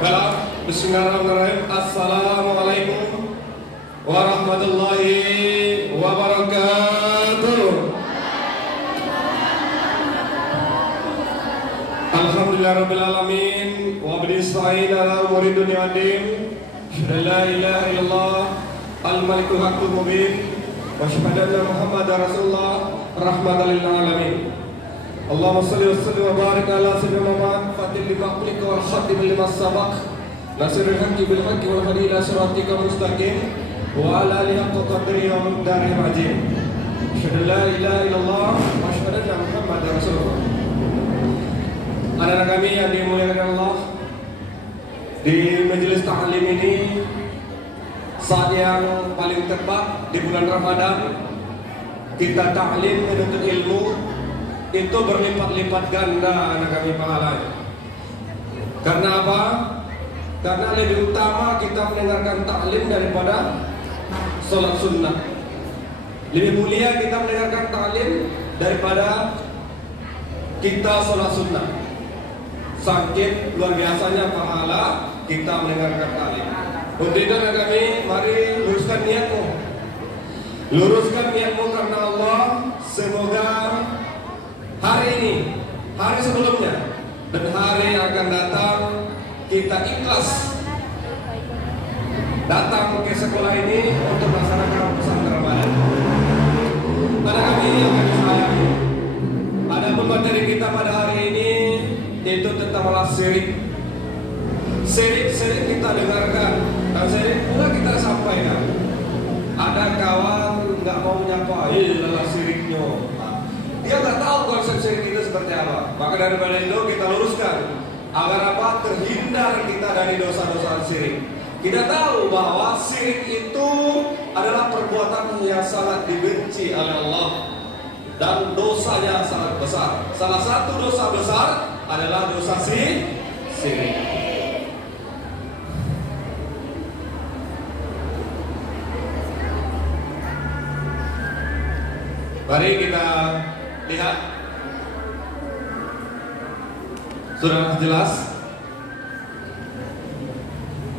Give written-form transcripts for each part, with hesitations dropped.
Bismillahirrahmanirrahim. Assalamualaikum warahmatullahi wabarakatuh. Alhamdulillahirabbil alamin wa bidista'in ala umuri dunya waddin. La ilaha illallah al-malikul haqqul mubin wa syahadu anna Muhammadar Rasulullah rahmatan lil alamin. Allahumma shalli wa sallim wa barik ala sayyidina Muhammad fatil liqa'ika wal khatim lima sabaq nasirul haqqi bil haqqi wal hadi ila siratikal mustaqim wa ala alihi haqqa qadrihi wa miqdarihi al-azim. Asyhadu la ilaha illallah wa asyhadu anna Muhammadar Rasulullah. Anak-anak kami yang dimuliakan Allah, di majelis ta'lim ini saat yang paling tepat di bulan Ramadan kita ta'lim menuntut ilmu itu berlipat-lipat ganda anak kami pahalanya. Karena apa? Karena lebih utama kita mendengarkan taklim daripada sholat sunnah. Lebih mulia kita mendengarkan taklim daripada kita sholat sunnah. Saking luar biasanya pahala kita mendengarkan taklim. Untuk itu kami mari luruskan niatmu. Luruskan niatmu karena Allah. Semoga hari ini, hari sebelumnya, dan hari yang akan datang kita ikhlas datang ke sekolah ini untuk melaksanakan pesantren Ramadan. Pada kami yang kami sayangi, adapun materi kita pada hari ini yaitu tentang masalah syirik. Syirik kita dengarkan dan syirik pula kita sampaikan. Ada kawan nggak mau menyapai lelah syiriknya. Dia nggak tahu konsep syirik itu seperti apa. Maka daripada itu kita luruskan agar apa? Terhindar kita dari dosa-dosa syirik. Kita tahu bahwa syirik itu adalah perbuatan yang sangat dibenci oleh Allah dan dosanya sangat besar. Salah satu dosa besar adalah dosa syirik. Mari kita lihat. Sudah jelas?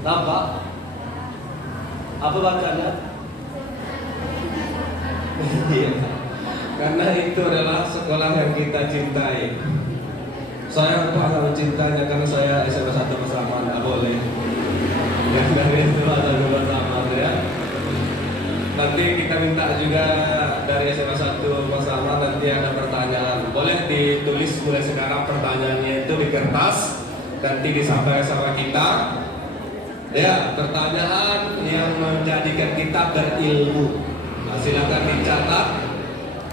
Nampak? Apa bacanya? Iya. Karena itu adalah sekolah yang kita cintai. Saya sangat mencintainya karena saya SMA 1 bersama, nggak boleh. Yang dari SMA 1 bersama ya. Nanti kita minta juga dari SMA 1 bersama, nanti ada pertanyaan. Boleh ditulis mulai sekarang pertanyaannya itu di kertas, nanti disampaikan sama kita. Ya, pertanyaan yang menjadikan kita berilmu. Nah, silakan dicatat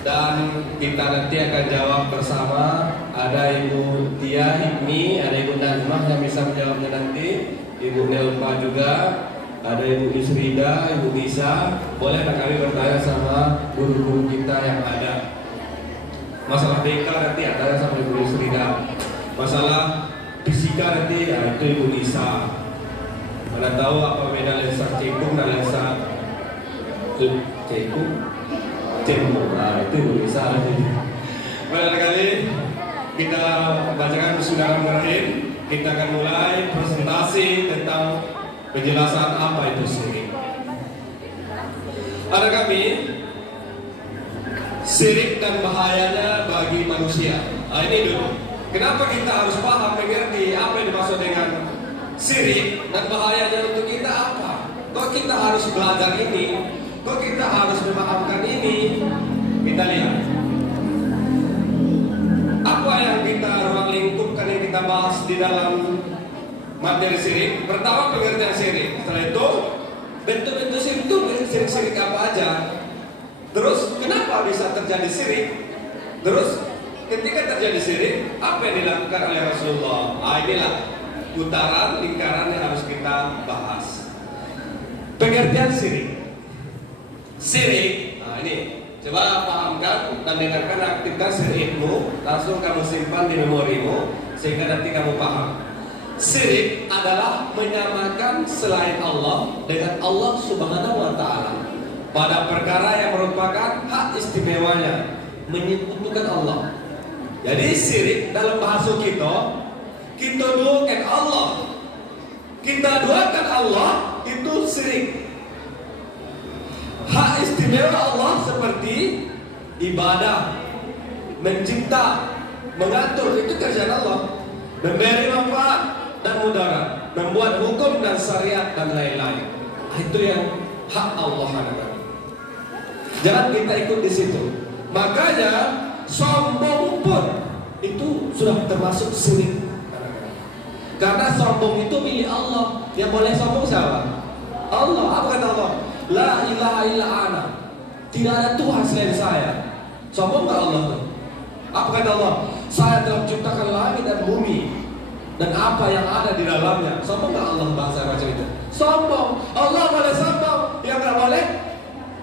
dan kita nanti akan jawab bersama. Ada Ibu Tia, Hipmi, ada Ibu Nazmah yang bisa menjawabnya nanti. Ibu Nelma juga. Ada Ibu Isrida, Ibu Nisa. Boleh kami bertanya sama guru-guru kita yang ada. Masalah BK nanti ada sama Ibu Isrida. Masalah fisika nanti ya, itu Ibu Nisa. Anda tahu apa beda lensa cekung dan lensa cekung? Nah itu Ibu Nisa. Pada kali kita bacakan Bismillahirrahmanirrahim. Kita akan mulai presentasi tentang penjelasan apa itu syirik. Ada kami syirik dan bahayanya bagi manusia. Nah, ini dulu. Kenapa kita harus paham mengerti apa yang dimaksud dengan syirik dan bahayanya untuk kita apa? Kok kita harus belajar ini? Kok kita harus memahamkan ini? Kita lihat. Apa yang kita ruang lingkupkan yang kita bahas di dalam materi syirik. Pertama pengertian syirik. Setelah itu bentuk-bentuk syirik itu syirik apa aja. Terus kenapa bisa terjadi syirik? Terus ketika terjadi syirik, apa yang dilakukan oleh Rasulullah? Inilah putaran lingkaran yang harus kita bahas. Pengertian syirik. Syirik. Nah ini coba pahamkan dan dengarkan, aktifkan syirik-mu. Langsung kamu simpan di memorimu sehingga nanti kamu paham. Syirik adalah menyamakan selain Allah dengan Allah Subhanahu wa Ta'ala pada perkara yang merupakan hak istimewanya, menyekutukan Allah. Jadi syirik dalam bahasa kita duakan Allah kita duakan Allah itu syirik. Hak istimewa Allah seperti ibadah, mencipta, mengatur, itu kerjaan Allah. Memberi manfaat dan mudarat, membuat hukum dan syariat dan lain-lain. Itu yang hak Allah anak-anak. Jangan kita ikut di situ. Makanya sombong pun itu sudah termasuk syirik. Karena sombong itu milik Allah. Yang boleh sombong siapa? Allah. Apa kata Allah? La ilaha illa ana. Tidak ada Tuhan selain saya. Sombong nggak Allah? Apa kata Allah? Saya telah menciptakan langit dan bumi dan apa yang ada di dalamnya. Sombong nggak Allah bahasa macam itu? Sombong. Allah boleh sombong. Yang nggak boleh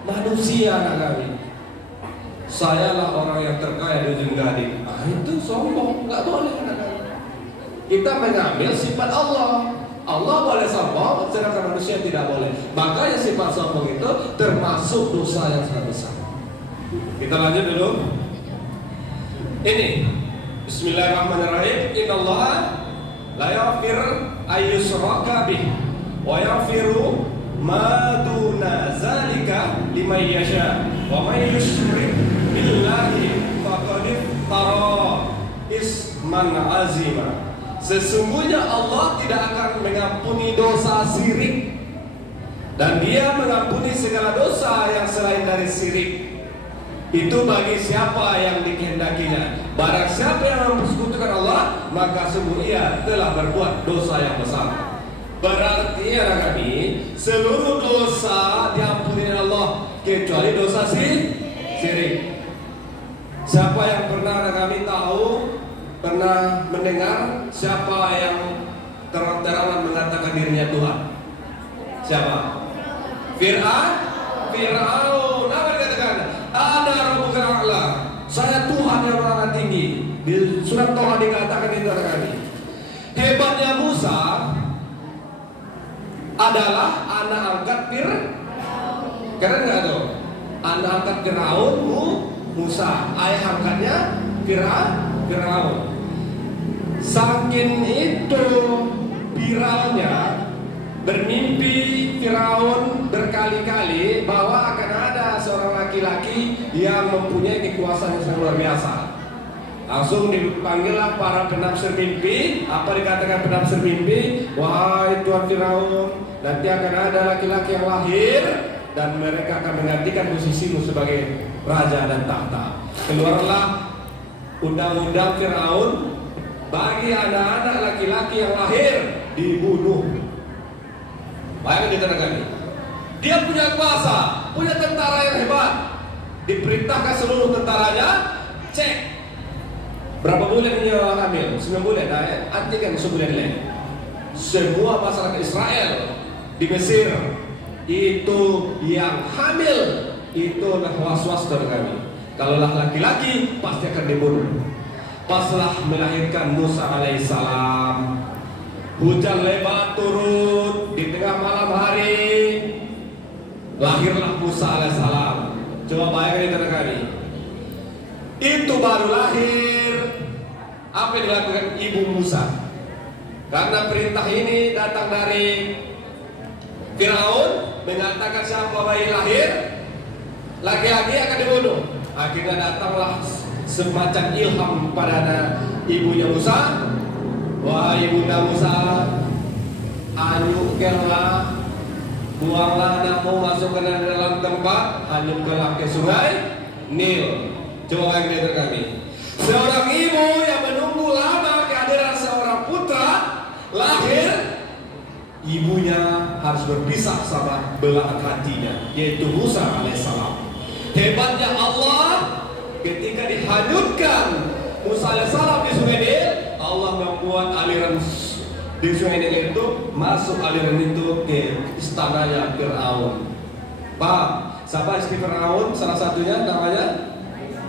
manusia anak kami. Sayalah orang yang terkaya di ujung gading. Itu sombong. Nggak boleh anak kami. Kita mengambil sifat Allah. Allah boleh sombong, sedangkan manusia tidak boleh. Makanya sifat sombong itu termasuk dosa yang sangat besar. Kita lanjut dulu. Ini Bismillahirrahmanirrahim. Innallaha la yaghfir ayyushraka bih wa yaghfiru ma duna zalika liman yasha wa may yushrik billahi faqad iftara isman azima. Sesungguhnya Allah tidak akan mengampuni dosa syirik, dan Dia mengampuni segala dosa yang selain dari syirik. Itu bagi siapa yang dikehendakinya. Barang siapa yang mempersekutukan Allah, maka sungguh ia telah berbuat dosa yang besar. Berarti anak kami, seluruh dosa diampuni Allah kecuali dosa syirik. Siapa yang pernah anak kami tahu, pernah mendengar siapa yang terang-terangan mengatakan dirinya Tuhan? Siapa? Fir'aun. Apa dikatakan? Ana rabbuka a'la. Saya Tuhan yang maha tinggi. Di surat Toha dikatakan itu anak kami. Hebatnya Musa adalah anak angkat Fir'aun. Keren nggak tuh? Anak angkat Fir'aun, Musa. Ayah angkatnya Fir'aun. Saking itu viralnya, bermimpi Firaun berkali-kali bahwa akan ada seorang laki-laki yang mempunyai kekuasaan yang sangat luar biasa. Langsung dipanggillah para penafsir mimpi. Apa dikatakan penafsir mimpi? Wahai Tuan Firaun, nanti akan ada laki-laki yang lahir dan mereka akan menggantikan posisimu sebagai raja dan tahta. Keluarlah undang-undang Firaun, bagi anak-anak laki-laki yang lahir dibunuh. Bayangkan di tanah kami. Dia punya kuasa, punya tentara yang hebat. Diperintahkan seluruh tentaranya, cek berapa bulan dia hamil? 9 bulan. Nah, artikan sebulan lagi. Semua masyarakat Israel di Mesir itu yang hamil itu was-was tanah kami. Kalaulah laki-laki pasti akan dibunuh. Paslah melahirkan Musa alaihissalam, hujan lebat turun di tengah malam hari, lahirlah Musa alaihissalam. Coba bayangkan itu kali. Itu baru lahir. Apa yang dilakukan ibu Musa? Karena perintah ini datang dari Firaun, mengatakan siapa bayi lahir laki-laki akan dibunuh. Akhirnya datanglah semacam ilham pada ibunya Musa. Wahai ibunda Musa, hanyutkanlah, buanglah anakmu, masukkan ke dalam tempat, hanyutkanlah ke sungai Nil. Coba yang kita kami. Seorang ibu yang menunggu lama kehadiran seorang putra lahir, ibunya harus berpisah sama belahan hatinya, yaitu Musa alaihissalam. Hebatnya Allah, ketika dihanyutkan Musa alaihissalam di sungai Nil, Allah membuat aliran di sungai Nil itu masuk aliran itu ke istananya Fir'aun. Paham? Siapa istri Fir'aun? Salah satunya namanya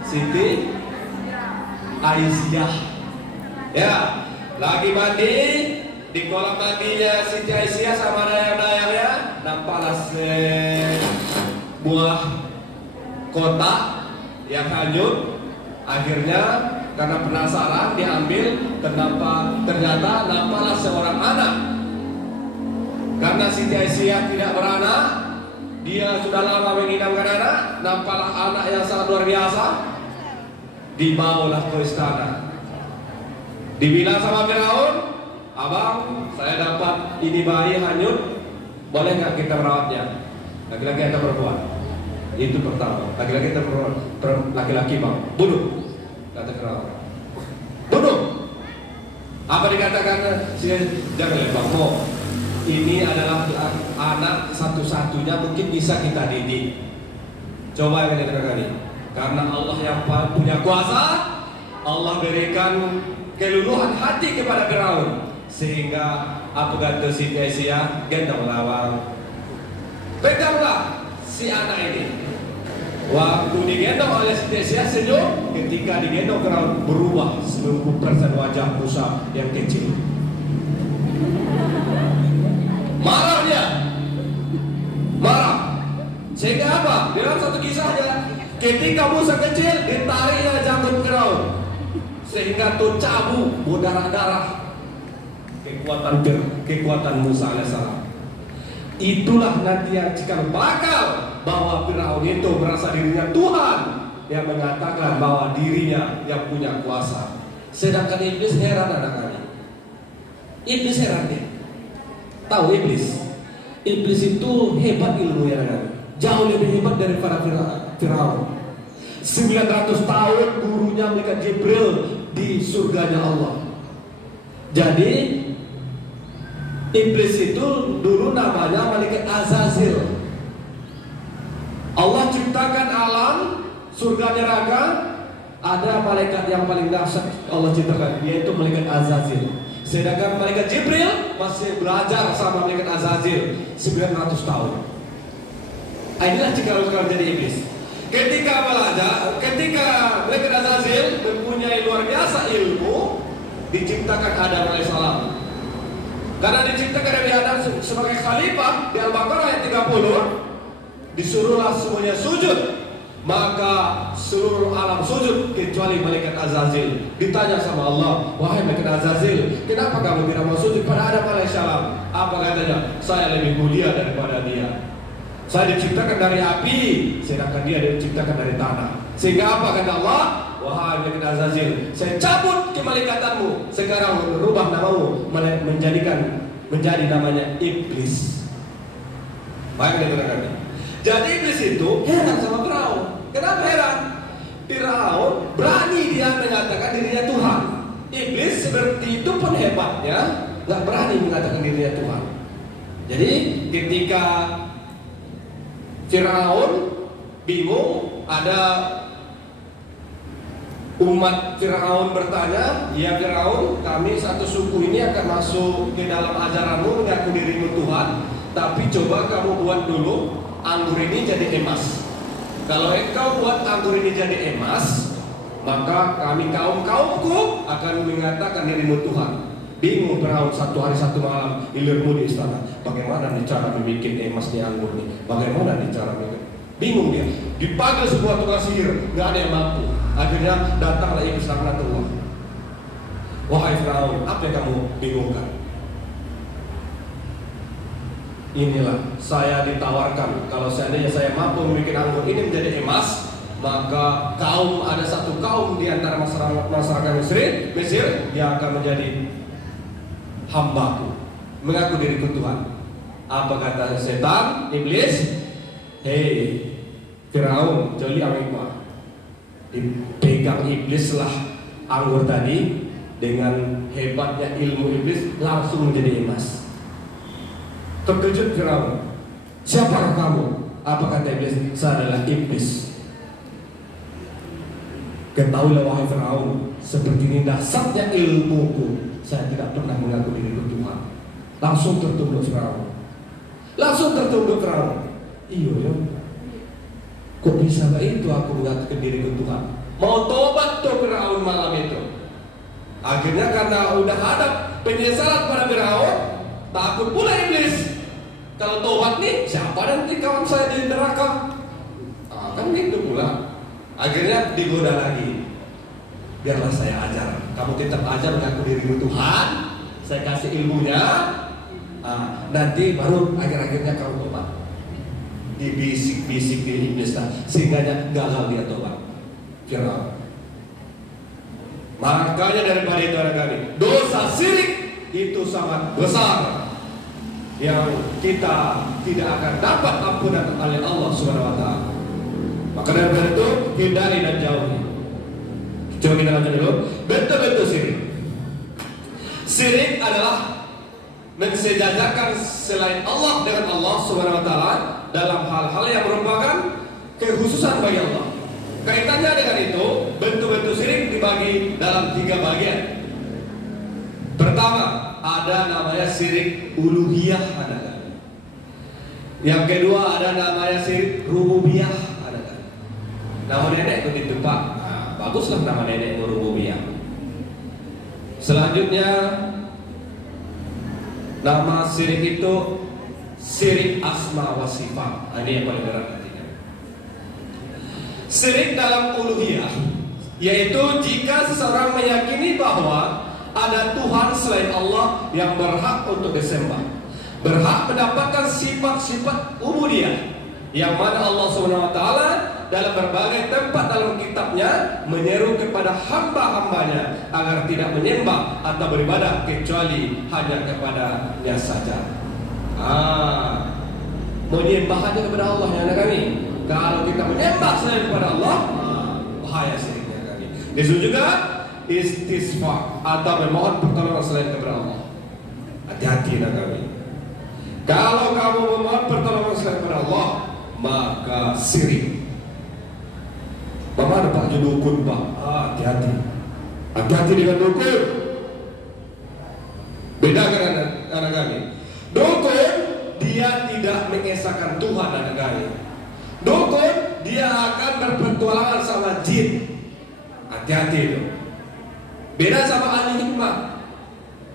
Siti Aisyah. Ya, lagi mandi di kolam mandinya Siti Aisyah sama dayang-dayangnya, nampaklah sebuah kotak yang hanyut. Akhirnya karena penasaran diambil, ternyata nampaklah seorang anak Karena Siti Aisyah tidak beranak, dia sudah lama menginginkan anak, nampaklah anak yang sangat luar biasa, dibawalah ke istana. Dibilang sama Firaun, abang, saya dapat ini bayi hanyut, boleh nggak kita merawatnya? Laki-laki atau perempuan? Itu pertama. Laki-laki atau perempuan? Laki-laki bang, bunuh. Kata Firaun, bunuh. Apa dikatakan? Jangan bang, mau. Ini adalah anak satu-satunya mungkin bisa kita didik. Coba yang kali. Karena Allah yang punya kuasa, Allah berikan keluluhan hati kepada Firaun, sehingga apa kata Siti Aisyah, gendonglah bang, peganglah si anak ini. Waktu digendong oleh Siti Aisyah senyum, ketika digendong Firaun berubah 90% wajah Musa yang kecil. Marah dia, marah. Sehingga apa? Dalam satu kisahnya, ketika Musa kecil ditariknya janggut Firaun, sehingga tercabu berdarah-darah. Kekuatan Musa alaihissalam. Itulah nanti yang cikal bakal bahwa Firaun itu merasa dirinya Tuhan, yang mengatakan bahwa dirinya yang punya kuasa. Sedangkan iblis heran anak-anak. Iblis heran deh. Tahu iblis? Iblis itu hebat ilmunya, jauh lebih hebat daripada Firaun. 900 tahun gurunya malaikat Jibril di surganya Allah. Jadi iblis itu dulu namanya malaikat Azazil. Allah ciptakan alam surga neraka, ada malaikat yang paling dahsyat Allah ciptakan, yaitu malaikat Azazil. Sedangkan malaikat Jibril masih belajar sama malaikat Azazil 900 tahun. Inilah cikal-bakal jadi iblis. Ketika malaikat Azazil mempunyai luar biasa ilmu, diciptakan Adam alaihissalam. Karena diciptakan Nabi Adam sebagai khalifah di Al-Baqarah ayat 30, disuruhlah semuanya sujud. Maka seluruh alam sujud kecuali malaikat Azazil. Ditanya sama Allah, wahai malaikat Azazil, kenapa kamu tidak mau sujud pada Adam alaihissalam? Apa katanya? Saya lebih mulia daripada dia. Saya diciptakan dari api, sedangkan dia diciptakan dari tanah. Sehingga apa kata Allah? Wahai malaikat Azazil, saya cabut kemalikatan-mu. Sekarang merubah namamu menjadi namanya iblis. Baik, jadi iblis itu heran sama Firaun. Kenapa heran? Firaun berani dia mengatakan dirinya Tuhan. Iblis seperti itu pun hebatnya, nggak berani mengatakan dirinya Tuhan. Jadi ketika Firaun bingung, ada umat Firaun bertanya, ya Firaun, kami satu suku ini akan masuk ke dalam ajaranmu mengaku dirimu Tuhan, tapi coba kamu buat dulu anggur ini jadi emas. Kalau engkau buat anggur ini jadi emas, maka kami kaumku akan mengatakan dirimu Tuhan. Bingung Firaun, satu hari satu malam hilirmu di istana. Bagaimana cara membuat emas di anggur ini? Bagaimana cara membuat? Bingung dia. Dipanggil sebuah tukang sihir, nggak ada yang mampu. Akhirnya datanglah iblis laknatullah. Wahai Firaun, apa yang kamu bingungkan? Inilah, saya ditawarkan kalau seandainya saya mampu membuat anggur ini menjadi emas, maka ada satu kaum di antara masyarakat Mesir yang akan menjadi hambaku, mengaku diriku Tuhan. Apa kata setan, iblis? Hei Firaun, joli amikma. Dipegang iblis lah anggur tadi, dengan hebatnya ilmu iblis langsung menjadi emas. Terkejut Firaun, siapakah kamu? Apa kata iblis? Saya adalah iblis. Ketahuilah wahai Firaun, seperti ini dahsyatnya ilmuku, saya tidak pernah mengaku diriku Tuhan. Langsung tertunduk Firaun. Iya ya, kok bisa gak itu aku mengaku diriku Tuhan? Mau tobat tuh Firaun malam itu. Akhirnya karena udah ada penyesalan pada Firaun, takut pula iblis. Kalau tobat nih, siapa nanti kawan saya di neraka? Kan gitu pula. Akhirnya digoda lagi. Biarlah saya ajar. Kamu tetap ajar mengaku dirimu Tuhan. Saya kasih ilmunya. Nanti baru akhir-akhirnya kamu tobat. Dibisik-bisik di iblis, sehingga gagal dia tobat. Firaun. Makanya daripada itu ada kami, dosa syirik itu sangat besar, yang kita tidak akan dapat ampunan oleh Allah Subhanahu wa taala. Maka daripada itu hindari dan jauhi. Coba kita lanjut dulu. Bentuk-bentuk syirik. Syirik adalah mensejajarkan selain Allah dengan Allah Subhanahu wa taala dalam hal-hal yang merupakan kekhususan bagi Allah. Kaitannya dengan itu, bentuk-bentuk syirik dibagi dalam 3 bagian. Pertama, ada namanya syirik uluhiyah, ada. Yang kedua ada namanya syirik rububiyah, ada. Nama nenek itu ditempat. Baguslah nama nenek rububiyah. Selanjutnya nama syirik itu syirik asma wa sifat. Ini yang paling berat artinya. Syirik dalam uluhiyah, yaitu jika seseorang meyakini bahwa ada Tuhan selain Allah yang berhak untuk disembah, berhak mendapatkan sifat-sifat ubudiyah, yang mana Allah SWT dalam berbagai tempat dalam kitabnya menyeru kepada hamba-hambanya agar tidak menyembah atau beribadah kecuali hanya kepadanya saja. Menyembah hanya kepada Allah, ya kami. Kalau kita menyembah selain kepada Allah, bahaya syiriknya kami. Disebut juga istisqa atau memohon pertolongan selain kepada Allah. Hati-hati nak kami. Kalau kamu memohon pertolongan selain kepada Allah, maka syirik. Bapak ada Pak dukun Pak. Hati-hati. Hati-hati dengan dukun. Bedakan anak kami. Dukun dia tidak mengesahkan Tuhan, anak kami. Dukun dia akan berpetualangan sama jin. Hati-hati itu. Beda sama ahli hikmah.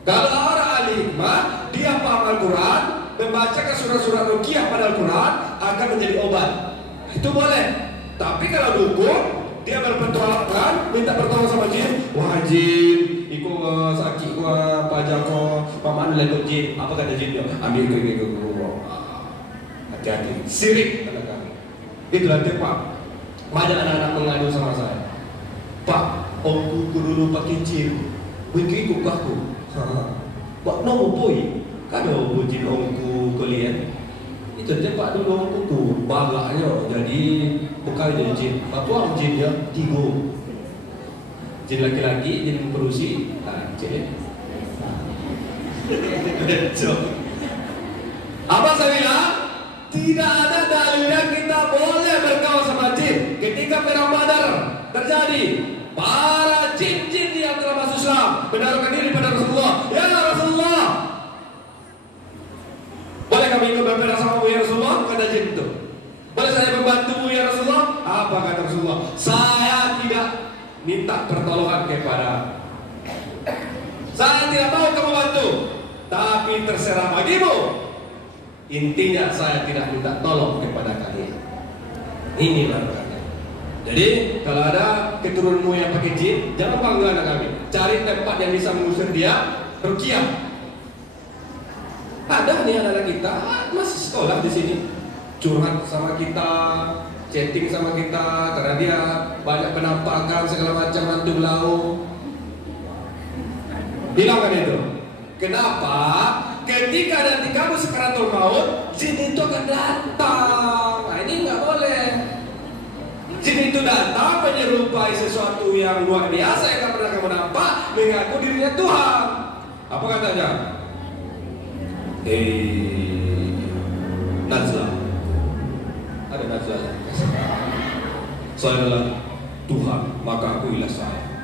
Kalau orang ahli hikmah, dia paham Al-Quran, membacakan surat-surat ruqyah pada Al-Quran akan menjadi obat. Itu boleh. Tapi kalau dukun, dia berpetualangan, minta pertolongan sama jin. Wah jin, ikut sakit gua, pajak kau, paman lekut jin. Apa kata jin dia? Ambil ke guru. Hati-hati. Syirik kata kami. Itulah dia Pak. Banyak anak-anak mengadu sama saya. Pak, ongku dulu pakai jin, begitu aku. Pak nomo poi, kado jin ongku kalian. Itu dia Pak dulu ongku tuh, bagaknya jadi bukan jadi jin. Apa jinnya? 3. Jin laki-laki, jin perusi, cek. Apa saya bilang? Tidak ada dalilnya kita boleh berkawan sama jin. Ketika perang Badar terjadi, para jin-jin yang telah masuk Islam menaruhkan diri pada Rasulullah. Ya Rasulullah, boleh kami ikut berperang sama ya Rasulullah? Kata jin itu. Boleh saya membantumu ya Rasulullah? Apa kata Rasulullah? Saya tidak minta pertolongan kepada. Saya tidak mau kamu bantu, tapi terserah bagimu. Intinya saya tidak minta tolong kepada kalian. Ini maknanya. Jadi kalau ada keturunanmu yang pakai jin, jangan bangga anak kami. Cari tempat yang bisa mengusir dia, ruqyah. Ada nih anak-anak kita masih sekolah di sini, curhat sama kita, chatting sama kita, karena dia banyak penampakan segala macam hantu belau. Hilangkan itu. Kenapa? Ketika nanti kamu sakaratul maut, jin itu akan datang. Nah, ini nggak boleh. Jin itu datang menyerupai sesuatu yang luar biasa yang tak pernah kamu nampak, mengaku dirinya Tuhan. Apa katanya? Nazlah. Ada nazlah. Saya adalah Tuhan, maka akuilah saya.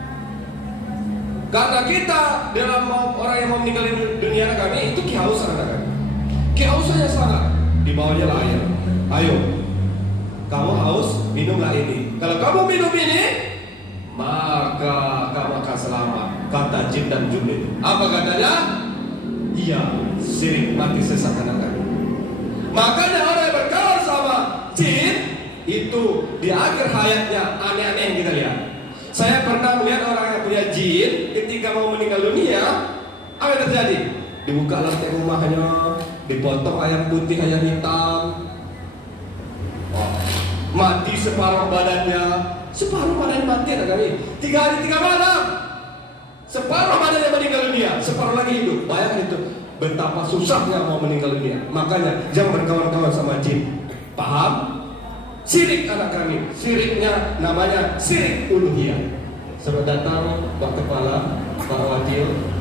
Karena kita dalam orang yang mau meninggal di dunia kami itu kehausan kami. Kehausannya sangat. Di bawahnya lah air. Ayo, kamu haus, minumlah ini. Kalau kamu minum ini, maka kamu akan selamat. Kata jin dan jin itu. Apa katanya? Iya, syirik mati sesat anak kami. Makanya orang yang berkawan sama jin itu di akhir hayatnya aneh-aneh yang kita lihat. Saya pernah melihat orang yang punya jin ketika mau meninggal dunia, apa yang terjadi? dibuka lantai rumahnya, dipotong ayam putih, ayam hitam. Mati separuh badannya, separuh badan mati anak kami. 3 hari 3 malam, separuh badannya meninggal dunia, separuh lagi hidup. Bayangkan itu, betapa susahnya mau meninggal dunia. Makanya jangan berkawan-kawan sama jin. Paham? Syirik anak kami, syiriknya namanya syirik uluhiyah. Selamat datang Pak Kepala, Pak Wakil.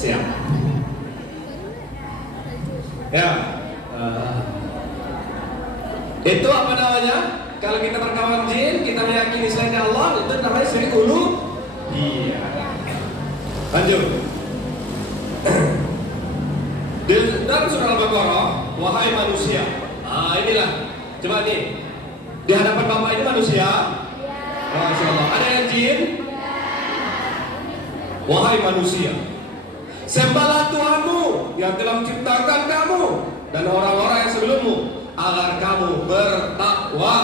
Siap. Ya. Itu apa namanya? Kalau kita berkawan jin, kita meyakini selain Allah, itu namanya syirik uluhiyah. Iya. Lanjut. Dalam surah Al-Baqarah, wahai manusia. Inilah. Coba nih. Di hadapan Bapak ini manusia? Ya. Masya Allah. Ada yang jin? Ya. Wahai manusia, sembahlah Tuhanmu yang telah menciptakan kamu dan orang-orang yang sebelummu, agar kamu bertakwa.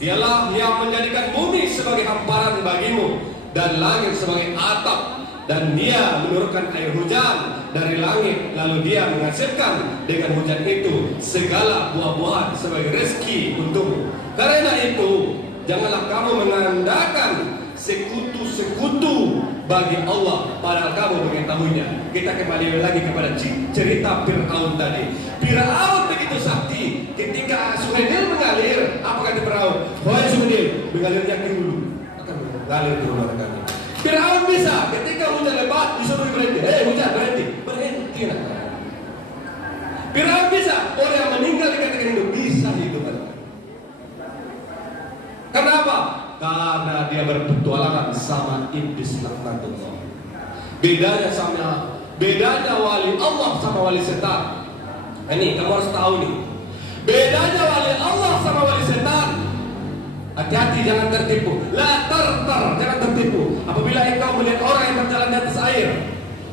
Dialah yang menjadikan bumi sebagai hamparan bagimu dan langit sebagai atap, dan Dia menurunkan air hujan dari langit, lalu Dia menghasilkan dengan hujan itu segala buah-buahan sebagai rezeki untukmu. Karena itu, janganlah kamu mengandalkan sekutu-sekutu bagi Allah, padahal kamu mengetahuinya. Kita kembali lagi kepada cerita Fir'aun tadi. Fir'aun begitu sakti, ketika Sungai Nil mengalir, apa kata Fir'aun? Wahai Sungai Nil, mengalirnya ke hulu, akan mengalir ke rumah kami. Fir'aun bisa, ketika hujan lebat, disuruh berhenti. Hujan berhenti, berhenti nak. Fir'aun bisa, orang yang meninggal dikatakan hidup, bisa hidup. Kenapa? Karena dia berpetualangan sama iblis laknatullah. Bedanya wali Allah sama wali setan. Ini kamu harus tahu nih. Bedanya wali Allah sama wali setan. Hati-hati, jangan tertipu. Jangan tertipu. Apabila engkau melihat orang yang berjalan di atas air,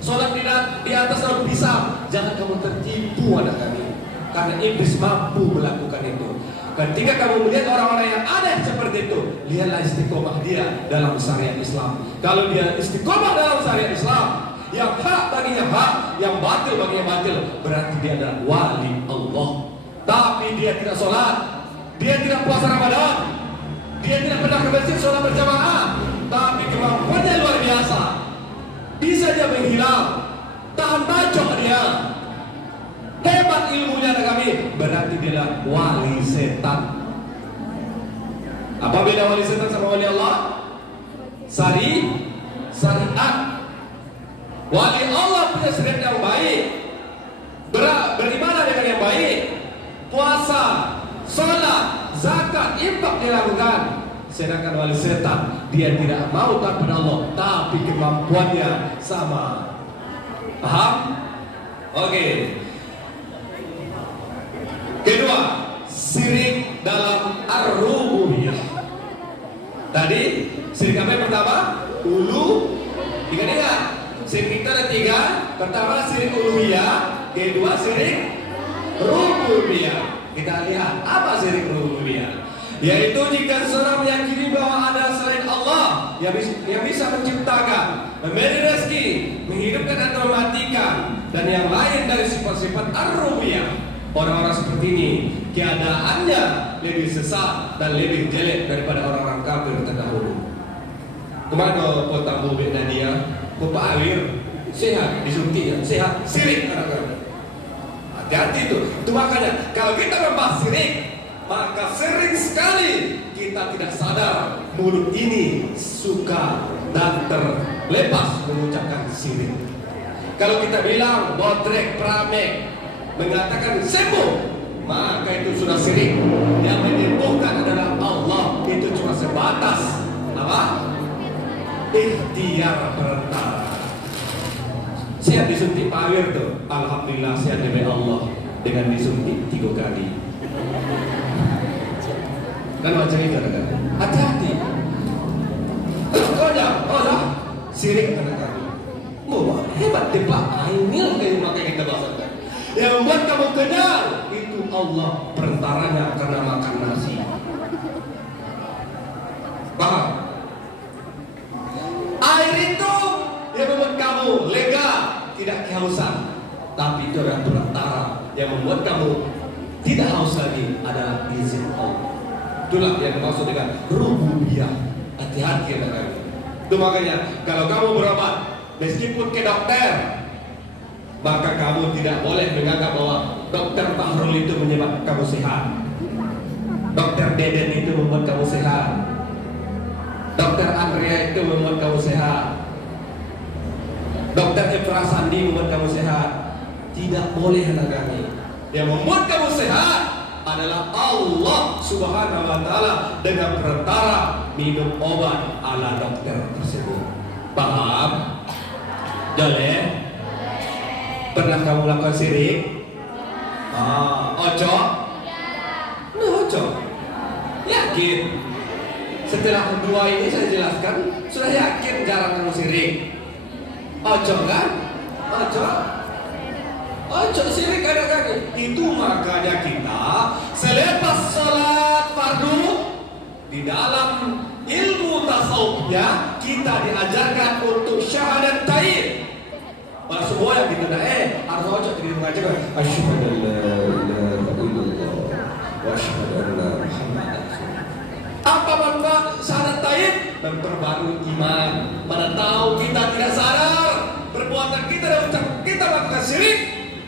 sholat di atas daun pisang, jangan kamu tertipu anak kami. Karena iblis mampu melakukan itu. Ketika kamu melihat orang-orang yang ada seperti itu, lihatlah istiqomah dia dalam syariat Islam. Kalau dia istiqomah dalam syariat Islam, yang hak baginya hak, yang batil baginya batil, berarti dia adalah wali Allah. Tapi dia tidak sholat, dia tidak puasa Ramadan, dia tidak pernah ke masjid sholat berjamaah, tapi kemampuannya luar biasa. Bisa dia menghilang, tahan bacok dia, hebat ilmunya ada kami, berarti dia adalah wali setan. Apa beda wali setan sama wali Allah? Syariat. Wali Allah punya syariat yang baik, beribadah dengan yang baik, puasa, sholat, zakat, infak dilakukan. Sedangkan wali setan, dia tidak mau taat pada Allah, tapi kemampuannya sama. Paham? Oke. Kedua, syirik dalam ar-rububiyah. Tadi syirik apa yang pertama? Ingat-ingat. Syirik itu ada 3. Pertama syirik uluhiyah, kedua syirik rububiyah. Kita lihat apa syirik rububiyah. Yaitu jika seseorang meyakini bahwa ada selain Allah yang bisa menciptakan, memberi rezeki, menghidupkan atau mematikan, dan yang lain dari sifat-sifat ar-rububiyah. Orang-orang seperti ini keadaannya lebih sesat dan lebih jelek daripada orang-orang kafir terdahulu. Kemana kota Bobek Nadia, Kota Awir, sehat, disuntik ya, sehat, syirik anak-anak. Hati-hati itu makanya kalau kita membahas syirik, maka sering sekali kita tidak sadar mulut ini suka dan terlepas mengucapkan syirik. Kalau kita bilang bodrek, pramek, mengatakan sembuh, maka itu sudah syirik. Yang menyembuhkan adalah Allah. Itu cuma sebatas apa? Ikhtiar perantara. Saya disuntik Pak Awir tuh, alhamdulillah saya demi Allah dengan disuntik 3 kali. Kan macam itu kan? Hati-hati. Pokoknya, syirik anak-anak. Hebat deh Pak. Ini yang makanya kita bahasakan. Yang membuat kamu kenal itu Allah perantaranya karena makan nasi. Paham? Air itu yang membuat kamu lega, tidak kehausan. Tapi itu adalah perantara yang membuat kamu tidak haus lagi, adalah izin Allah. Itulah yang dimaksud dengan rububiyah. Hati-hati dengan itu. Makanya kalau kamu berobat meskipun ke dokter, maka kamu tidak boleh menganggap bahwa dokter Fahrul itu menyebabkan kamu sehat, dokter Deden itu membuat kamu sehat, dokter Andrea itu membuat kamu sehat, dokter Efra Sandi membuat kamu sehat. Tidak boleh, anak kami. Yang membuat kamu sehat adalah Allah Subhanahu wa Ta'ala dengan perantara minum obat ala dokter tersebut. Paham? Boleh? Pernah kamu lakukan syirik? Ojo? Nah, ojo. Yakin? Setelah kedua ini saya jelaskan, sudah yakin jarang kamu syirik? Ojo kan? Ojo? Ojo syirik ada kali. Itu makanya kita selepas salat fardu di dalam ilmu tasawufnya kita diajarkan untuk syahadat taib. Para semua yang kita harus ojo di rumah aja kan. Asyhadu an la ilaha illallah wa asyhadu anna Muhammadan rasulullah. Apa manfaat syahadat taib? Memperbarui iman. Pada tahu kita tidak sadar perbuatan kita dan ucapan kita melakukan syirik,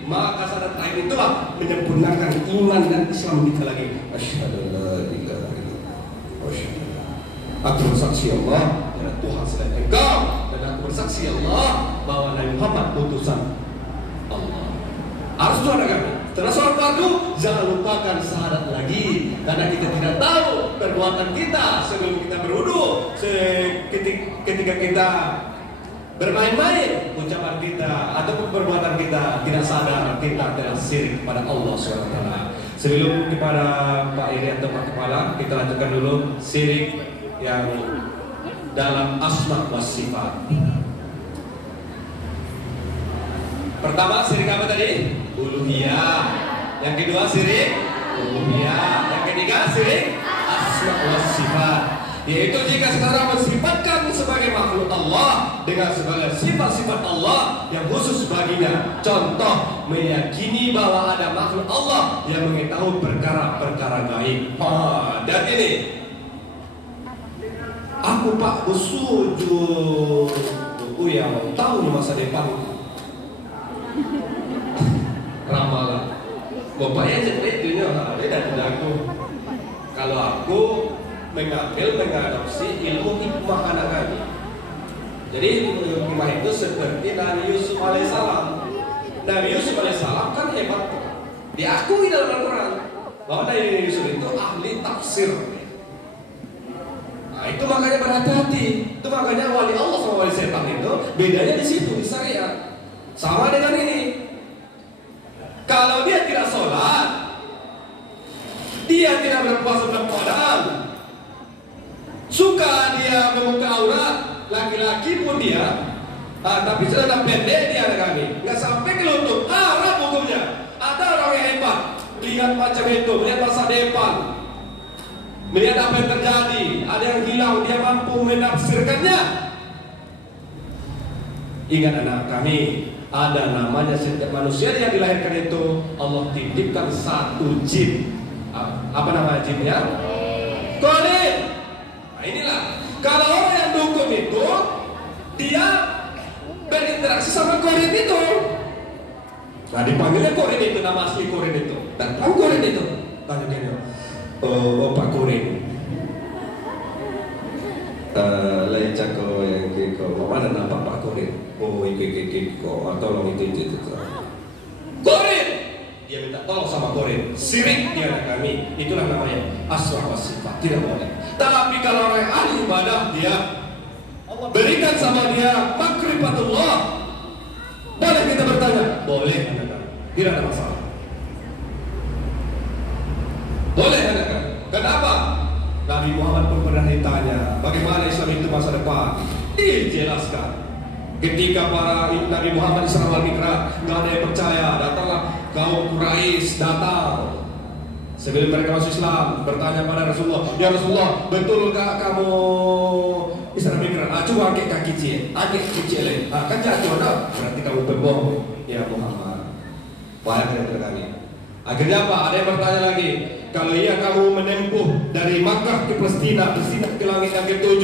maka syahadat taib itulah menyempurnakan iman dan Islam kita lagi. Asyhadu an la ilaha illallah wa asyhadu aku bersaksi Allah dan Tuhan selain Engkau, dan aku bersaksi Allah bahwa Nabi Muhammad utusan Allah. Harus itu ada kami. Setelah sholat fardu, jangan lupakan syahadat lagi, karena kita tidak tahu perbuatan kita sebelum kita berwudu, ketika kita bermain-main, ucapan kita ataupun perbuatan kita tidak sadar kita telah syirik kepada Allah SWT. Sebelum kepada Pak Irianto Pak Kepala, kita lanjutkan dulu syirik yang dalam asma wa sifat. Pertama syirik apa tadi? Uluhiyah. Yang kedua syirik rububiyah. Yang ketiga syirik asma wa sifat, yaitu jika sekarang mensifatkan sebagai makhluk Allah dengan segala sifat-sifat Allah yang khusus baginya. Contoh, meyakini bahwa ada makhluk Allah yang mengetahui perkara-perkara gaib. Dan ini aku Pak bersujud, yang tahu masa depan ramalan. Bapaknya jadi beda dengan aku. Kalau aku mengadopsi ilmu hikmah anak kami. Jadi ilmu hikmah itu seperti Nabi Yusuf alaihissalam. Nabi Yusuf alaihissalam kan hebat, diakui dalam Al-Quran bahwa Nabi Yusuf itu ahli tafsir. Nah, itu makanya berhati-hati. Itu makanya wali Allah sama wali setan itu bedanya di situ, di syariat. Sama dengan ini. Kalau dia tidak sholat, dia tidak berpuasa bulan Ramadan, suka dia membuka aurat laki-laki pun dia, tapi celana pendek dia ada kami, nggak sampai ke lutut, haram hukumnya. Ada orang yang hebat, lihat macam itu, melihat masa depan, melihat apa yang terjadi, ada yang hilang, dia mampu menafsirkannya. Ingat anak kami, ada namanya setiap manusia yang dilahirkan itu Allah titipkan satu jin. Apa nama jinnya? Korin. Nah inilah, kalau orang yang dukun itu dia berinteraksi sama korin itu. Nah dipanggilnya korin itu, nama asli korin itu. Dan tahu korin itu? Tanya dia, Pak Korin. Lain cako yang kiko, mana nama Pak Korin? Oh kiko, tolong itu. Korin, dia minta tolong sama Korin. Sirik dia anak kami. Itulah namanya asma wa sifat. Tidak boleh. Tapi kalau orang ahli ibadah, dia berikan sama dia makrifatullah. Boleh kita bertanya? Boleh anak kami. Tidak ada masalah. Boleh anak kami. Kenapa? Nabi Muhammad pun pernah ditanya bagaimana Islam itu masa depan. Dijelaskan. Ketika para Nabi Muhammad Isra wal Mi'raj, nggak ada yang percaya, datanglah kaum Quraisy datang Sebelum mereka masuk Islam, bertanya pada Rasulullah, ya Rasulullah, betulkah kamu Islam migran? Coba angkat kaki kecil, angkat kecil lagi. Kan jatuh, nah, berarti kamu berbohong, ya Muhammad. Wahai kalian kami. Akhirnya apa? Ada yang bertanya lagi, kalau iya kamu menempuh dari Makkah ke Palestina, ke langit yang ke-7,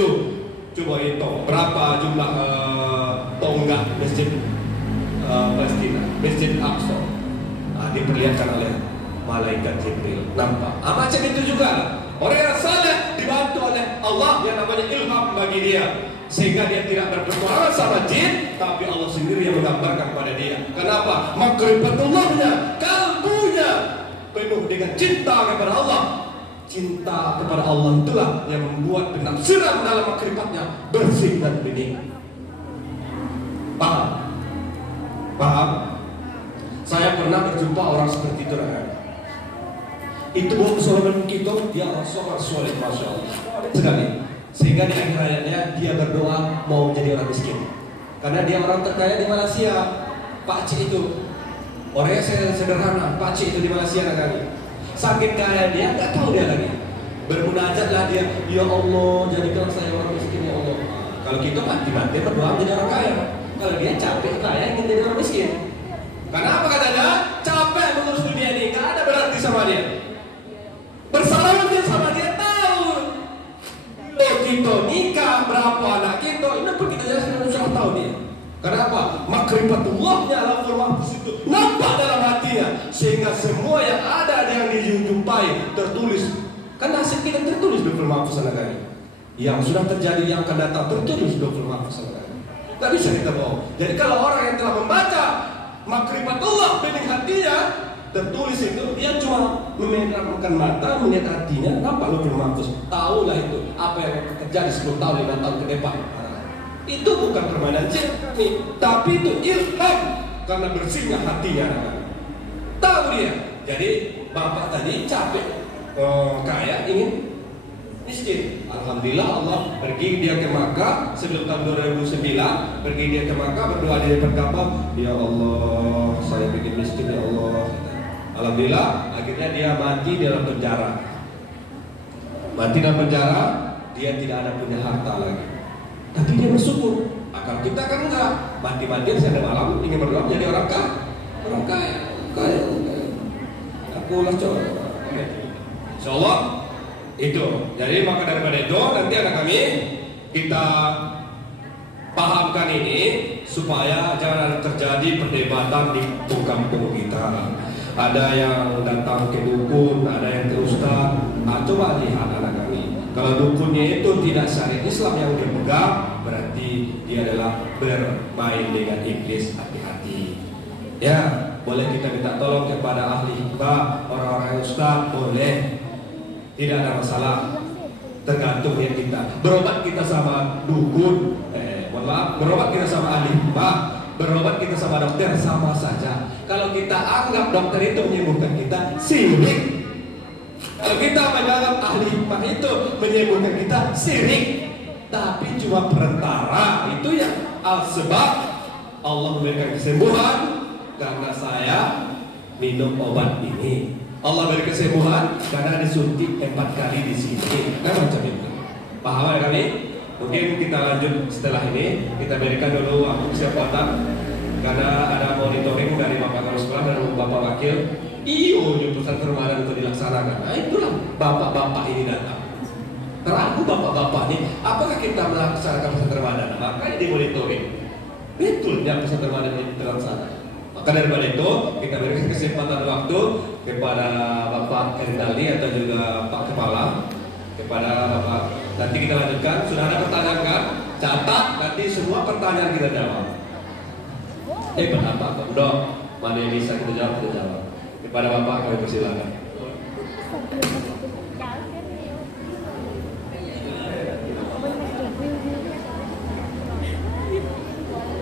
coba hitung berapa jumlah tonggak masjid Palestina, masjid Aqsa. Diperlihatkan oleh malaikat Jibril. Nampak? Macam itu juga. Orang yang saleh dibantu oleh Allah yang namanya ilham bagi dia, sehingga dia tidak berpetualangan sama jin, tapi Allah sendiri yang menggambarkan pada dia. Kenapa? Makrifatullah, kalbunya penuh dengan cinta kepada Allah. Cinta kepada Allah itulah yang membuat penafsiran dalam makrifatnya bersih dan bening. Paham? Paham? Saya pernah berjumpa orang seperti itu, itu bukan Solomon kita, dia orang sangat soleh, masya Allah sekali. Sehingga di akhir hayatnya dia berdoa mau menjadi orang miskin, karena dia orang terkaya di Malaysia. Pak Cik itu orangnya sederhana. Pak Cik itu di Malaysia kali. Saking kaya dia, nggak tahu dia lagi. Bermunajatlah dia, ya Allah jadikan saya orang miskin ya Allah. Kalau kita mati-mati berdoa menjadi orang kaya. Kalau dia capek kaya ingin jadi orang miskin. Kenapa katanya? Capek mengurus dunia ini, nggak ada berarti sama dia. Bersalaman dia sama dia tahu. Kalau kita nikah berapa anak kita, ini pun kita jelaskan sudah tahu dia. Kenapa? Makrifatullah-nya Lauhul Mahfuz itu nampak dalam hatinya, sehingga semua yang ada yang dijumpai tertulis. Kan nasib kita tertulis di Lauhul Mahfuz anak-anak. Yang sudah terjadi, yang akan datang tertulis di Lauhul Mahfuz anak-anak. Tidak bisa kita bohong. Jadi kalau orang yang telah membaca makrifatullah bening hatinya tertulis itu, dia cuma memejamkan mata, melihat hatinya, nampak Lauhul Mahfuz. Tahulah itu apa yang akan terjadi 10 tahun, 5 tahun ke depan. Itu bukan permainan jin nih, tapi itu ilham karena bersihnya hatinya. Tahu dia. Jadi bapak tadi capek kaya ingin miskin. Alhamdulillah Allah pergi dia ke Makkah sebelum tahun 2009. Pergi dia ke Makkah berdoa di depan Ka'bah, ya Allah saya bikin miskin ya Allah. Alhamdulillah akhirnya dia mati dalam penjara. Mati dalam penjara, dia tidak ada punya harta lagi. Tapi dia bersyukur. Kalau kita kan enggak, mati-matian siang dan malam ingin berdoa menjadi orang kaya. Aku lah coba. Insyaallah itu. Jadi maka daripada itu nanti anak kami kita pahamkan ini supaya jangan terjadi perdebatan di kampung kita. Ada yang datang ke dukun, ada yang ke ustaz. Coba lihat anak kami. Kalau dukunnya itu tidak syariat Islam yang dia pegang, berarti dia adalah bermain dengan iblis. Hati-hati. Ya, boleh kita minta tolong kepada ahli hikmah, orang-orang ustaz, boleh. Tidak ada masalah. Tergantung niat kita. Berobat kita sama dukun, berobat kita sama ahli hikmah, berobat kita sama dokter sama saja. Kalau kita anggap dokter itu menyembuhkan kita, sirik. Kalau kita menganggap ahli hikmah itu menyembuhkan kita, sirik. Tapi cuma perantara. Itu yang sebab Allah memberikan kesembuhan karena saya minum obat ini. Allah beri kesembuhan karena disuntik 4 kali di sini. Kan macam itu. Paham ya kami? Mungkin kita lanjut setelah ini. Kita berikan dulu waktu kesempatan karena ada monitoring dari Bapak Kepala Sekolah dan Bapak Wakil. Pesantren Ramadan itu dilaksanakan. Nah itulah bapak-bapak ini datang. Teraku bapak-bapak ini, apakah kita melaksanakan pesantren Ramadan? Makanya dimonitoring. Betul ya pesantren Ramadan ini terlaksana. Maka daripada itu kita berikan kesempatan waktu kepada Bapak Kendali atau juga Pak Kepala, kepada Bapak. Nanti kita lanjutkan. Sudah ada pertanyaan kan? Catat nanti semua pertanyaan kita jawab. Apa? Udah, mana yang bisa kita jawab, kita jawab. Kepada Bapak kami persilakan.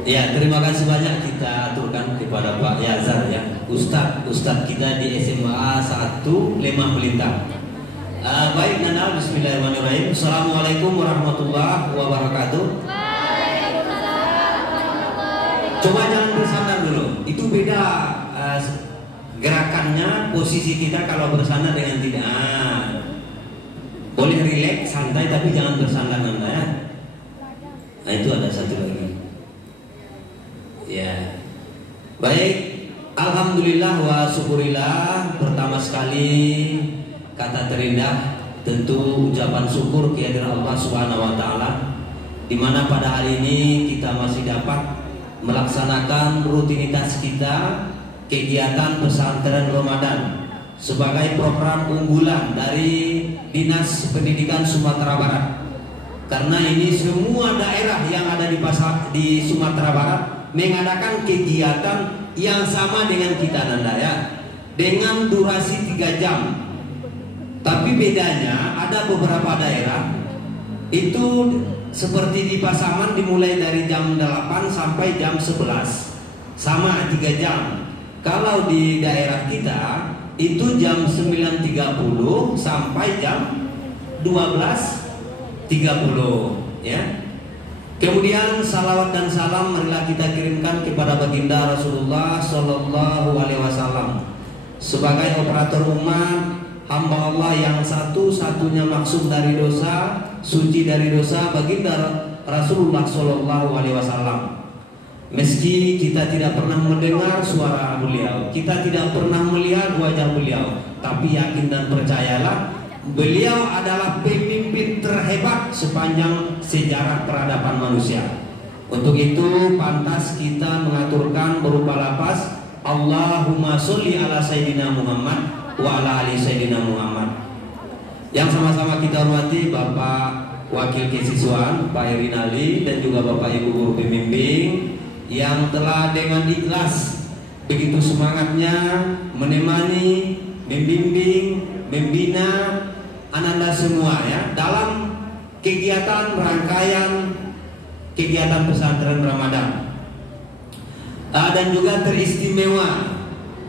Ya, terima kasih banyak kita aturkan kepada Pak Yazar ya, Ustadz kita di SMA 1 Lemah Melintang. Baik, Nana, bismillahirrahmanirrahim. Assalamualaikum warahmatullahi wabarakatuh. Coba jangan bersandar dulu. Itu beda gerakannya, posisi kita kalau bersandar dengan tidak. Boleh rileks, santai, tapi jangan bersandar Anda ya. Nah itu ada satu lagi. Ya, baik. Alhamdulillah wa syukurillah. Pertama sekali kata terindah tentu ucapan syukur kehadiran Allah Subhanahu wa taala, di mana pada hari ini kita masih dapat melaksanakan rutinitas kita kegiatan pesantren Ramadan sebagai program unggulan dari Dinas Pendidikan Sumatera Barat. Karena ini semua daerah yang ada di Sumatera Barat mengadakan kegiatan yang sama dengan kita Nanda ya, dengan durasi 3 jam. Tapi bedanya ada beberapa daerah itu seperti di Pasaman dimulai dari jam 8 sampai jam 11, sama 3 jam. Kalau di daerah kita itu jam 9.30 sampai jam 12.30 ya. Kemudian salawat dan salam marilah kita kirimkan kepada baginda Rasulullah Shallallahu Alaihi Wasallam sebagai operator umat, hamba Allah yang satu-satunya maksum dari dosa, suci dari dosa, baginda Rasulullah Shallallahu Alaihi Wasallam. Meski kita tidak pernah mendengar suara beliau, kita tidak pernah melihat wajah beliau, tapi yakin dan percayalah beliau adalah pemimpin terhebat sepanjang sejarah peradaban manusia. Untuk itu pantas kita mengaturkan berupa lafaz Allahumma sholli ala Sayyidina Muhammad wa ala ali Sayyidina Muhammad. Yang sama-sama kita hormati Bapak Wakil Kesiswaan Pak Erin Ali dan juga Bapak Ibu Guru Pembimbing yang telah dengan ikhlas begitu semangatnya menemani, membimbing, membina Ananda semua ya dalam kegiatan rangkaian kegiatan pesantren Ramadan. Dan juga teristimewa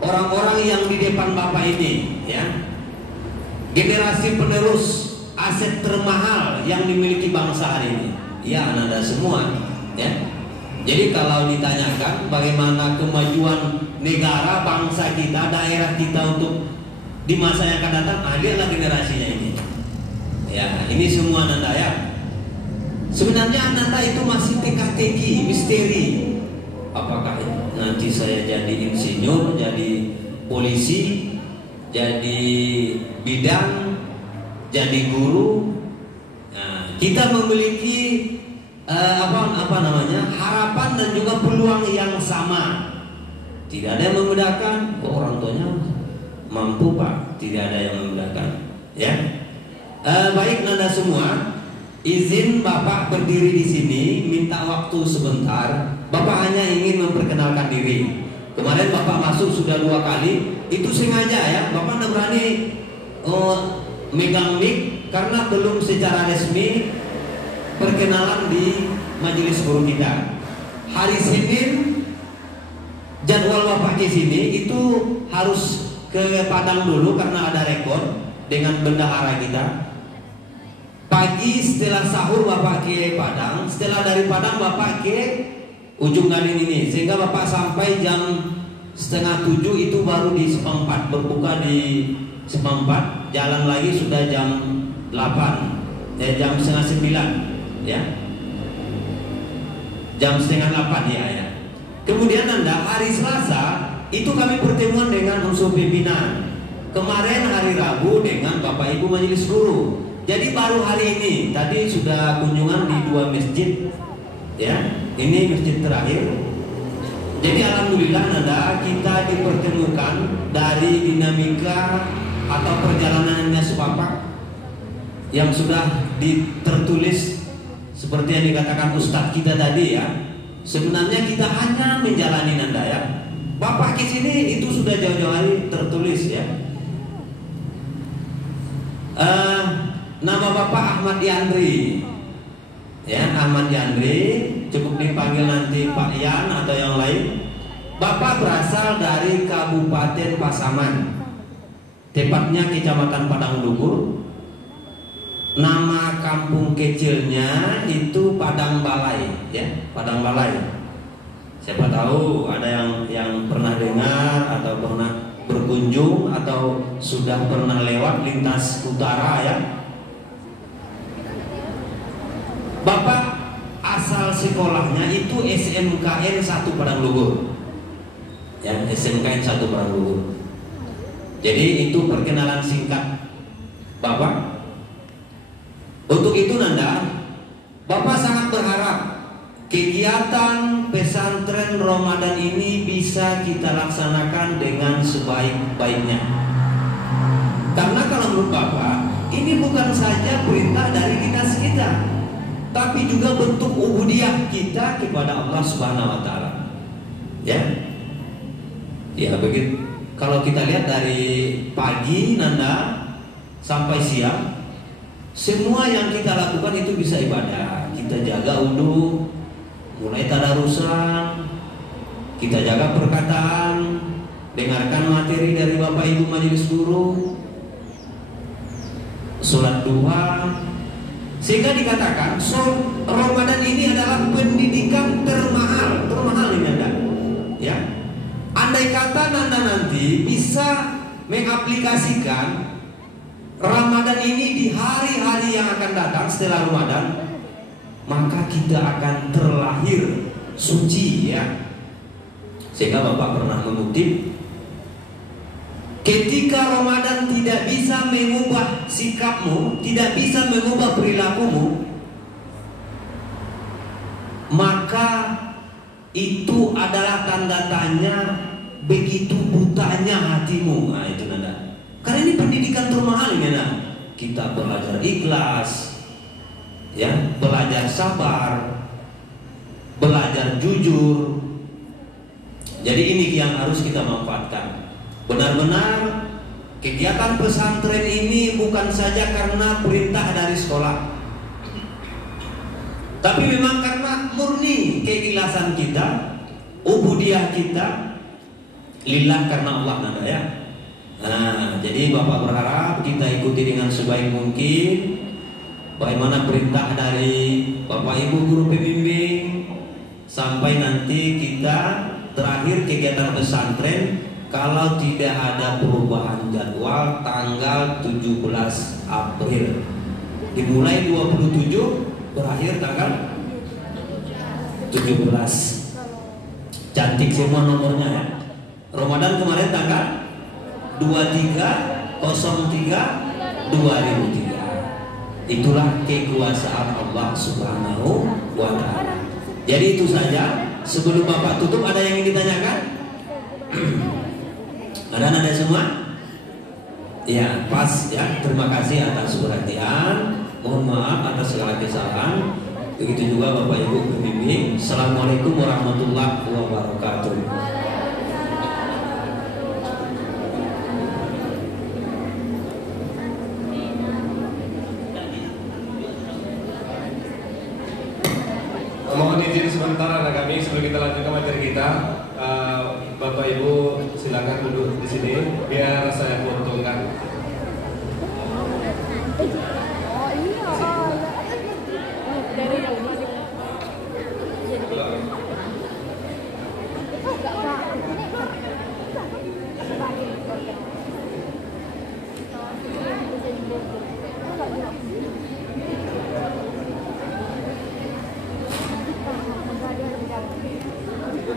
orang-orang yang di depan Bapak ini ya, generasi penerus aset termahal yang dimiliki bangsa hari ini ya Ananda semua ya. Jadi kalau ditanyakan bagaimana kemajuan negara, bangsa kita, daerah kita untuk di masa yang akan datang, lihatlah generasinya ini. Ya, ini semua Nanda ya. Sebenarnya Nanda itu masih teka-teki, misteri. Apakah nanti saya jadi insinyur, jadi polisi, jadi bidang, jadi guru? Nah, kita memiliki harapan dan juga peluang yang sama. Tidak ada yang membedakan. Orang tuanya mampu Pak, tidak ada yang membedakan. Ya, baik Nanda semua, izin Bapak berdiri di sini, minta waktu sebentar. Bapak hanya ingin memperkenalkan diri. Kemarin Bapak masuk sudah 2 kali, itu sengaja ya. Bapak tidak berani megang mic karena belum secara resmi perkenalan di majelis guru kita. Hari Senin jadwal Bapak ke sini itu harus ke Padang dulu karena ada rekor dengan bendahara kita. Pagi setelah sahur Bapak ke Padang, setelah dari Padang Bapak ke ujung Gading ini, sehingga Bapak sampai jam 6:30 itu baru di Sepempat, berbuka di Sepempat, jalan lagi sudah jam 8, jam 8:30 ya, jam 7:30 ya. Kemudian Anda hari Selasa itu kami pertemuan dengan unsur pimpinan. Kemarin hari Rabu dengan Bapak Ibu Majelis Guru. Jadi baru hari ini tadi sudah kunjungan di 2 masjid ya. Ini masjid terakhir. Jadi alhamdulillah Nanda kita dipertemukan dari dinamika atau perjalanannya sepapak yang sudah tertulis seperti yang dikatakan Ustadz kita tadi ya. Sebenarnya kita hanya menjalani Nanda ya. Bapak ke sini itu sudah jauh-jauh hari tertulis ya. Nama Bapak Ahmad Yandri ya, Ahmad Yandri, cukup dipanggil nanti Pak Yan atau yang lain. Bapak berasal dari Kabupaten Pasaman, tepatnya Kecamatan Padang Lugur. Nama kampung kecilnya itu Padang Balai ya, Padang Balai. Siapa tahu ada yang pernah dengar atau pernah berkunjung atau sudah pernah lewat lintas utara ya. Bapak asal sekolahnya itu SMKN 1 Padang Luhur. Ya, SMKN 1 Padang Luhur. Jadi itu perkenalan singkat Bapak. Untuk itu Nanda, Bapak sangat berharap kegiatan pesantren Ramadan ini bisa kita laksanakan dengan sebaik-baiknya. Karena kalau menurut Bapak, ini bukan saja perintah dari kita, tapi juga bentuk ubudiyah kita kepada Allah Subhanahu wa taala. Ya. Ya, begitu. Kalau kita lihat dari pagi Nanda sampai siang, semua yang kita lakukan itu bisa ibadah. Kita jaga wudu, mulai tadarusan, kita jaga perkataan, dengarkan materi dari Bapak Ibu majelis guru, sholat duha, sehingga dikatakan Ramadan ini adalah pendidikan termahal ini Anda. Ya, andai kata Nanda nanti bisa mengaplikasikan Ramadan ini di hari-hari yang akan datang setelah Ramadan, maka kita akan terlahir suci ya. Sehingga Bapak pernah mengutip, ketika Ramadan tidak bisa mengubah sikapmu, tidak bisa mengubah perilakumu, maka itu adalah tanda tanya begitu butanya hatimu. Nah itu Nanda. Karena ini pendidikan termahal ini Nanda. Kita belajar ikhlas, ya, belajar sabar, belajar jujur. Jadi ini yang harus kita manfaatkan. Benar-benar kegiatan pesantren ini bukan saja karena perintah dari sekolah, tapi memang karena murni keikhlasan kita, ubudiyah kita lillah karena Allah Nanda ya. Nah, jadi Bapak berharap kita ikuti dengan sebaik mungkin bagaimana perintah dari Bapak Ibu guru pembimbing, sampai nanti kita terakhir kegiatan pesantren kalau tidak ada perubahan jadwal tanggal 17 April. Dimulai 27, berakhir tanggal 17. Cantik semua nomornya ya. Ramadan kemarin tanggal 23/03/2003. Itulah kekuasaan Allah Subhanahu wa taala. Jadi itu saja. Sebelum Bapak tutup, ada yang ingin ditanyakan? Ada semua? Ya, pas ya. Terima kasih atas perhatian. Mohon maaf atas segala kesalahan. Begitu juga Bapak Ibu pembimbing. Assalamualaikum warahmatullahi wabarakatuh. Mohon izin sebentar anak kami sebelum kita lanjutkan materi kita. Bapak Ibu silakan duduk di sini biar saya